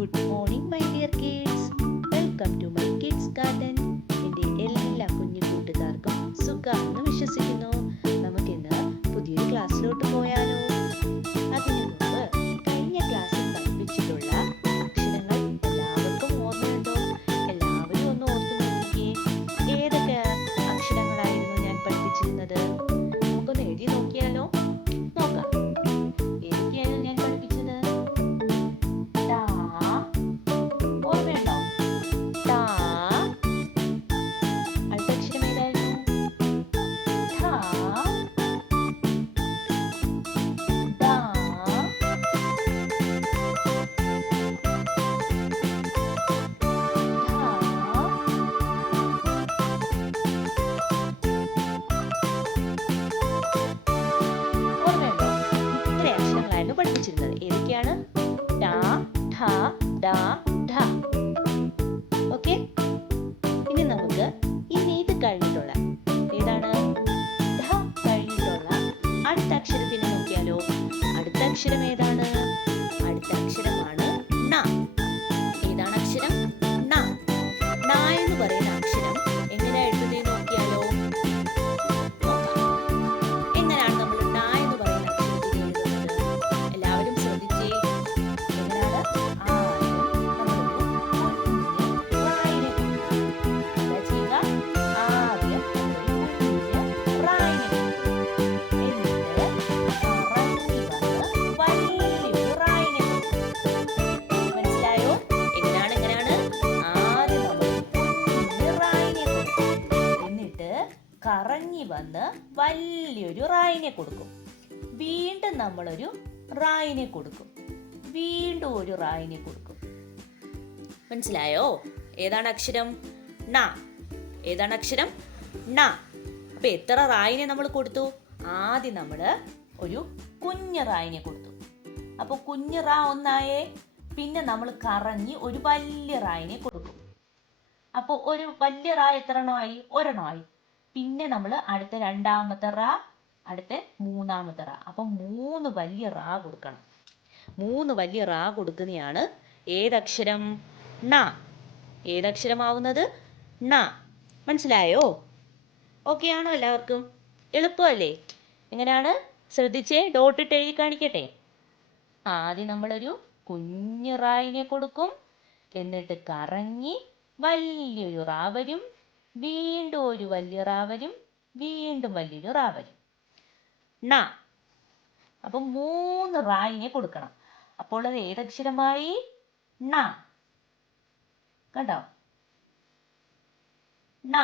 Good morning my dear kids. Welcome to my kids garden. എൻ്റെ എല്ലാ കുഞ്ഞു കൂട്ടുകാർക്കും സുഖാണെന്ന് വിശ്വസിക്കുന്നു. നമുക്കിന്ന് പുതിയൊരു ക്ലാസ്സിലോട്ട് പോയാലോ? അതിനു മുമ്പ് കഴിഞ്ഞ ക്ലാസ്സിൽ പഠിപ്പിച്ചിട്ടുള്ള അക്ഷരങ്ങൾ എല്ലാവർക്കും ഓർമ്മയുണ്ടോ? എല്ലാവരും ഒന്ന് ഓർത്തു നോക്കിക്കേ. ഏതൊക്കെ അക്ഷരങ്ങളായിരുന്നു ഞാൻ പഠിപ്പിച്ചിരുന്നത്? നമുക്കൊന്ന് എഴുതി നോക്കിയാലോ? നോക്കാം. ഏതൊക്കെയായിരുന്നു ഞാൻ പഠിപ്പിച്ചത്? പഠിപ്പിച്ചിരുന്നത് ഏതൊക്കെയാണ്? ട, ഠ, ഡ, ഢ. ഓക്കെ, ഇനി നമുക്ക് ഇത് കഴിഞ്ഞിട്ടുള്ള ഏതാണ്? ഢ കഴിഞ്ഞിട്ടുള്ള അടുത്ത അക്ഷരത്തിനെ നോക്കിയാലോ? അടുത്ത അക്ഷരം ഏതാണ്? അടുത്ത അക്ഷരമാണ് ണ. ഏതാണ് അക്ഷരം? ണ. ണ എന്ന് പറയുന്ന അക്ഷരം എങ്ങനെ എഴുതുന്നത് നോക്കിയാലോ? കറങ്ങി വന്ന് വലിയൊരു റായിനെ കൊടുക്കും. വീണ്ടും നമ്മളൊരു റായിനെ കൊടുക്കും. വീണ്ടും ഒരു റായിനെ കൊടുക്കും. മനസ്സിലായോ? ഏതാണ് അക്ഷരം? ണ. ഏതാണ് അക്ഷരം? ണ. അപ്പൊ എത്ര റായിനെ നമ്മൾ കൊടുത്തു? ആദ്യം നമ്മൾ ഒരു കുഞ്ഞു റായിനെ കൊടുത്തു. അപ്പൊ കുഞ്ഞു റാ ഒന്നായേ. പിന്നെ നമ്മൾ കറങ്ങി ഒരു വലിയ റായിനെ കൊടുക്കും. അപ്പോൾ ഒരു വലിയ റാ എത്ര എണ്ണമായി? ഒരെണ്ണമായി. പിന്നെ നമ്മൾ അടുത്ത രണ്ടാമത്തെ റാ, അടുത്ത മൂന്നാമത്തെ റാ. അപ്പം 3 വലിയ റാ കൊടുക്കണം. 3 വലിയ റാ കൊടുക്കുന്നതാണ് ഏതക്ഷരം? ണ. ഏതക്ഷരമാവുന്നത്? ണ. മനസ്സിലായോ? ഓക്കെ ആണോ എല്ലാവർക്കും? എളുപ്പമല്ലേ? എങ്ങനെയാണ്? ശ്രദ്ധിച്ചേ, ഡോട്ട് ഇട്ട് എഴുതി കാണിക്കട്ടെ. ആദ്യം നമ്മളൊരു കുഞ്ഞു റായിനെ കൊടുക്കും. എന്നിട്ട് കറങ്ങി വലിയൊരു റാ വരും. വീണ്ടും ഒരു വലിയ റാ വരും. വീണ്ടും വലിയൊരു റാ വരും. ണ. അപ്പൊ 3 റായിനെ കൊടുക്കണം. അപ്പോൾ അത് ഏതക്ഷരമായി? ണ. കണ്ടോ? ണ.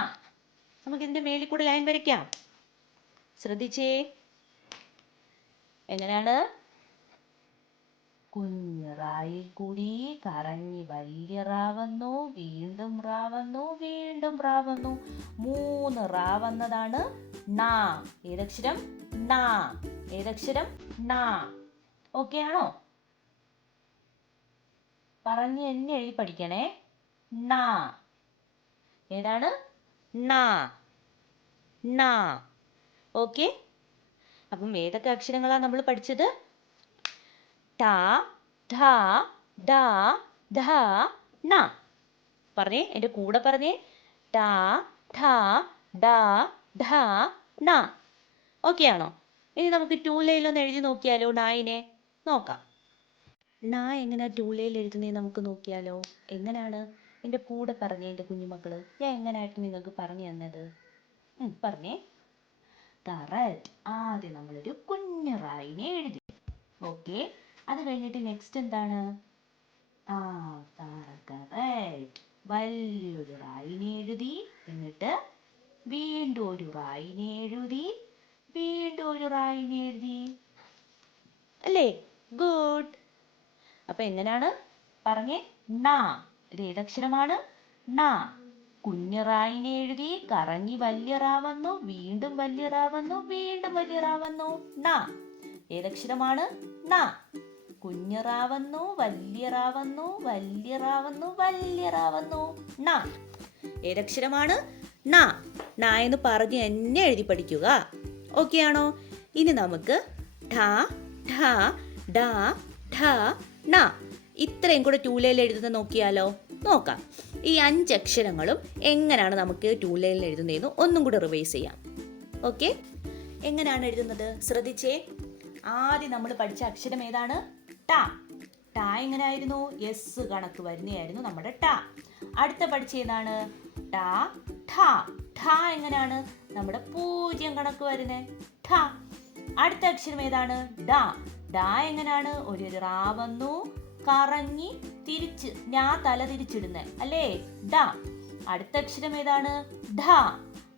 നമുക്ക് ഇതിന്റെ മേലിൽ കൂടെ ലൈൻ വരയ്ക്കാം. ശ്രദ്ധിച്ചേ. എങ്ങനെയാണ്? കുഞ്ഞു റായിൽ കൂടി കറങ്ങി വലിയ റാ വന്നു. വീണ്ടും റാ വന്നു. വീണ്ടും റാ വന്നു. 3 റാ വന്നതാണ് ണ. ഏതക്ഷരം? ണ. ഏതക്ഷരം? ണ. ഓക്കെ ആണോ? പറഞ്ഞ് എന്നെ എഴുതി പഠിക്കണേ. ണ. ഏതാണ്? ണ. ണ. ഓക്കെ. അപ്പം ഏതൊക്കെ അക്ഷരങ്ങളാണ് നമ്മൾ പഠിച്ചത്? ട, ഠ, ഡ, ധ, ണ. പറഞ്ഞേ, എൻ്റെ കൂടെ പറഞ്ഞേ. ട, ഠ, ഡ, ധ, ണ. ഓക്കെ ആണോ? ഇനി നമുക്ക് 2 ലൈനിലൊന്ന് എഴുതി നോക്കിയാലോ ണായിനെ? നോക്കാം. ണ എങ്ങനെയാ 2 ലൈനിൽ എഴുതുന്നത് നമുക്ക് നോക്കിയാലോ? എങ്ങനെയാണ്? എൻ്റെ കൂടെ പറഞ്ഞേ എൻ്റെ കുഞ്ഞുമക്കള്. ഞാൻ എങ്ങനെയായിട്ട് നിങ്ങൾക്ക് പറഞ്ഞു തന്നത്? പറഞ്ഞേ. കറക്റ്റ്. ആദ്യം നമ്മളൊരു കുഞ്ഞു റായിനെ എഴുതി. ഓക്കെ. അത് കഴിഞ്ഞിട്ട് നെക്സ്റ്റ് എന്താണ്? കറക്റ്റ്. വലിയൊരു റായിനെ എഴുതി. എന്നിട്ട് വീണ്ടും ഒരു റായിനെ എഴുതി. വീണ്ടും ഒരു റായിനെ എഴുതി. അല്ലേ? ഗുഡ്. അപ്പൊ എങ്ങനെയാണ്? പറഞ്ഞേ. ണ. ഇത് ഏതക്ഷരമാണ്? ണ. കുഞ്ഞു റായിനെ എഴുതി. കറങ്ങി വലിയ റാ വന്നു. വീണ്ടും വലിയ റാ വന്നു. വീണ്ടും വലിയ റാ വന്നു. ണ. ഏതക്ഷരമാണ്? ണ. കുഞ്ഞു റാ വന്നു. വലിയ റാ വന്നു. വലിയ റാ വന്നു. വലിയ റാ വന്നു. ണ. ഏതക്ഷരമാണ്? ണ. ണ എന്ന് പറഞ്ഞ് എന്നെ എഴുതി പഠിക്കുക. ഓക്കെ ആണോ? ഇനി നമുക്ക് ഠ, ഠ, ഡ, ഠ, ണ ഇത്രയും കൂടെ ടൂലയിൽ എഴുതുന്നത് നോക്കിയാലോ? നോക്കാം. ഈ 5 അക്ഷരങ്ങളും എങ്ങനെയാണ് നമുക്ക് ടൂലയിൽ എഴുതുന്നതെന്ന് ഒന്നും കൂടെ റിവൈസ് ചെയ്യാം. ഓക്കെ, എങ്ങനെയാണ് എഴുതുന്നത് ശ്രദ്ധിച്ചേ. ആദ്യം നമ്മൾ പഠിച്ച അക്ഷരം ഏതാണ്? ട. ട എങ്ങനെയായിരുന്നു? എസ് കണക്ക് വരുന്നതായിരുന്നു നമ്മുടെ ട. അടുത്ത പഠിച്ച ഏതാണ്? ട ഠ. ഠ എങ്ങനെയാണ്? നമ്മുടെ 0 കണക്ക് വരുന്നേ ഠ. അടുത്ത അക്ഷരം ഏതാണ്? ഡ. ഡ എങ്ങനെയാണ്? ഒരു റാ വന്നു, കറങ്ങി തിരിച്ച് ഞാൻ തല തിരിച്ചിടുന്നേ അല്ലേ? ഡ. അടുത്ത അക്ഷരം ഏതാണ്? ഢ.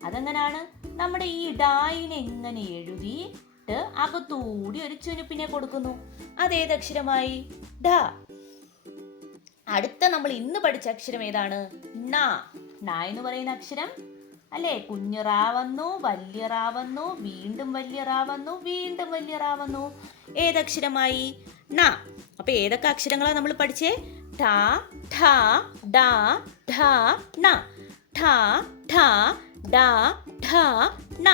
അതെങ്ങനെയാണ്? നമ്മുടെ ഈ ഡായിനെ ഇങ്ങനെ എഴുതിയിട്ട് അകത്തൂടി ഒരു ചുനുപ്പിനെ കൊടുക്കുന്നു. അതേതക്ഷരമായി? ഢ. അടുത്ത നമ്മൾ ഇന്ന് പഠിച്ച അക്ഷരം ഏതാണ്? ണ. ണ എന്ന് പറയുന്ന അക്ഷരം അല്ലേ? കുഞ്ഞു റാ വന്നു, വലിയ റാ വന്നു, വീണ്ടും വലിയ റാ വന്നു, വീണ്ടും വലിയ റാ വന്നു. ഏതക്ഷരമായി? ണ. അപ്പൊ ഏതൊക്കെ അക്ഷരങ്ങളാണ് നമ്മൾ പഠിച്ചേ? ഠ, ഠ, ഡ, ഢ, ണ. ഠ, ഠ, ഡ, ഢ, ണ.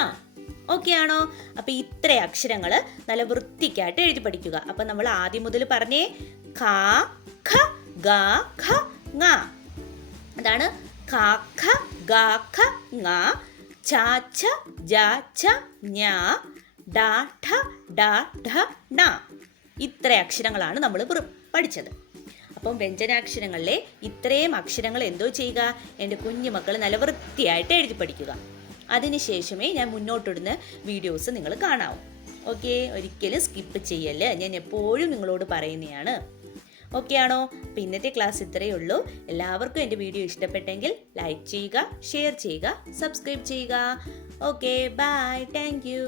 ഓക്കെ ആണോ? അപ്പൊ ഇത്ര അക്ഷരങ്ങൾ നല്ല വൃത്തിക്കായിട്ട് എഴുതി പഠിക്കുക. അപ്പൊ നമ്മൾ ആദ്യം മുതൽ പറഞ്ഞേ. ഖ, ഖ, ഗ, ഖ, ങ. അതാണ് ഖ, ഖ, ഗ, ഖ, ങ. ഛ, ഛ, ജ, ഛ, ഞ. ഡ, ഠ, ഡ, ഢ, ണ. ഇത്ര അക്ഷരങ്ങളാണ് നമ്മൾ പഠിച്ചത്. അപ്പം വ്യഞ്ജനാക്ഷരങ്ങളിലെ ഇത്രയും അക്ഷരങ്ങൾ എന്തോ ചെയ്യുക? എൻ്റെ കുഞ്ഞുമക്കൾ നല്ല വൃത്തിയായിട്ട് എഴുതി പഠിക്കുക. അതിനുശേഷമേ ഞാൻ മുന്നോട്ടിടുന്ന വീഡിയോസ് നിങ്ങൾ കാണാവൂ. ഓക്കെ, ഒരിക്കലും സ്കിപ്പ് ചെയ്യല്ലേ, ഞാൻ എപ്പോഴും നിങ്ങളോട് പറയുന്നതാണ്. ഓക്കെ ആണോ? അപ്പം ഇന്നത്തെ ക്ലാസ് ഇത്രയേ ഉള്ളൂ. എല്ലാവർക്കും എൻ്റെ വീഡിയോ ഇഷ്ടപ്പെട്ടെങ്കിൽ ലൈക്ക് ചെയ്യുക, ഷെയർ ചെയ്യുക, സബ്സ്ക്രൈബ് ചെയ്യുക. Okay, bye, thank U.